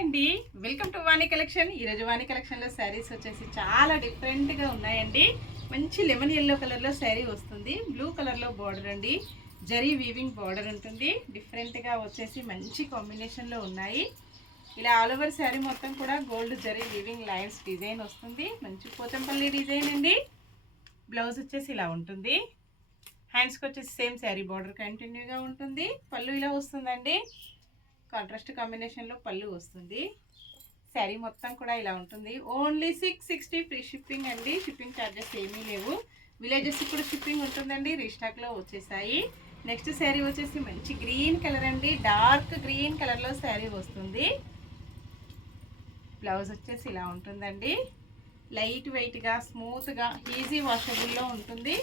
అండి, welcome to Vani collection. ఈరోజు వాణి కలెక్షన్లో శారీస్ వచ్చేసి చాలా డిఫరెంట్గా ఉన్నాయండి. మంచి లెమన్ ఎల్లో కలర్లో శారీ వస్తుంది. బ్లూ కలర్లో బార్డర్ అండి, జరీ వీవింగ్ బార్డర్ ఉంటుంది. డిఫరెంట్గా వచ్చేసి మంచి కాంబినేషన్లో ఉన్నాయి. ఇలా ఆల్ ఓవర్ శారీ మొత్తం కూడా gold zari weaving lines design వస్తుంది. మంచి పోచంపల్లి డిజైన్ అండి. బ్లౌజ్ వచ్చేసి ఇలా ఉంటుంది. హ్యాండ్స్కి వచ్చేసి సేమ్ శారీ బార్డర్ కంటిన్యూగా ఉంటుంది. పళ్ళు ఇలా వస్తుందండి. కాంట్రాస్ట్ కాంబినేషన్లో పళ్ళు వస్తుంది. శారీ మొత్తం కూడా ఇలా ఉంటుంది. ఓన్లీ 660 ఫ్రీ షిప్పింగ్ అండి. షిప్పింగ్ ఛార్జెస్ ఏమీ లేవు. విలేజెస్ కూడా షిప్పింగ్ ఉంటుందండి. రీస్టాక్లో వచ్చేసాయి. నెక్స్ట్ శారీ వచ్చేసి మంచి గ్రీన్ కలర్ అండి. డార్క్ గ్రీన్ కలర్లో శారీ వస్తుంది. బ్లౌజ్ వచ్చేసి ఇలా ఉంటుందండి. లైట్ వెయిట్గా స్మూత్గా ఈజీ వాషబుల్లో ఉంటుంది.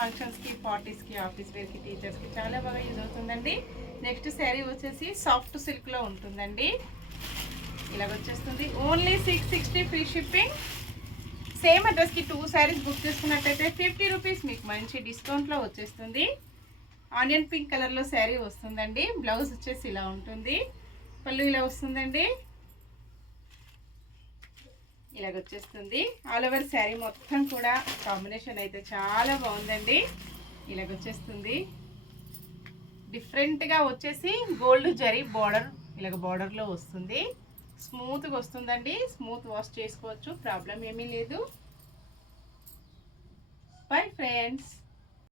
ఫంక్షన్స్కి, పార్టీస్కి, ఆఫీస్ వేర్కి, టీచర్స్కి చాలా బాగా యూజ్ అవుతుందండి. నెక్స్ట్ శారీ వచ్చేసి సాఫ్ట్ సిల్క్లో ఉంటుందండి. ఇలా వచ్చేస్తుంది. Only 660 free shipping. సేమ్ అడ్రస్కి 2 శారీస్ బుక్ చేసుకున్నట్టయితే 50 రూపీస్ మీకు మంచి డిస్కౌంట్లో వచ్చేస్తుంది. ఆనియన్ పింక్ కలర్లో శారీ వస్తుందండి. బ్లౌజ్ వచ్చేసి ఇలా ఉంటుంది. పళ్ళు ఇలా వస్తుందండి. ఇలాగొచ్చేస్తుంది. ఆల్ ఓవర్ శారీ మొత్తం కూడా కాంబినేషన్ అయితే చాలా బాగుందండి. ఇలాగొచ్చేస్తుంది. డిఫరెంట్గా వచ్చేసి గోల్డ్ జరీ బార్డర్ ఇలాగ బార్డర్లో వస్తుంది. స్మూత్గా వస్తుందండి. స్మూత్ వాష్ చేసుకోవచ్చు, ప్రాబ్లం ఏమీ లేదు. Bye friends.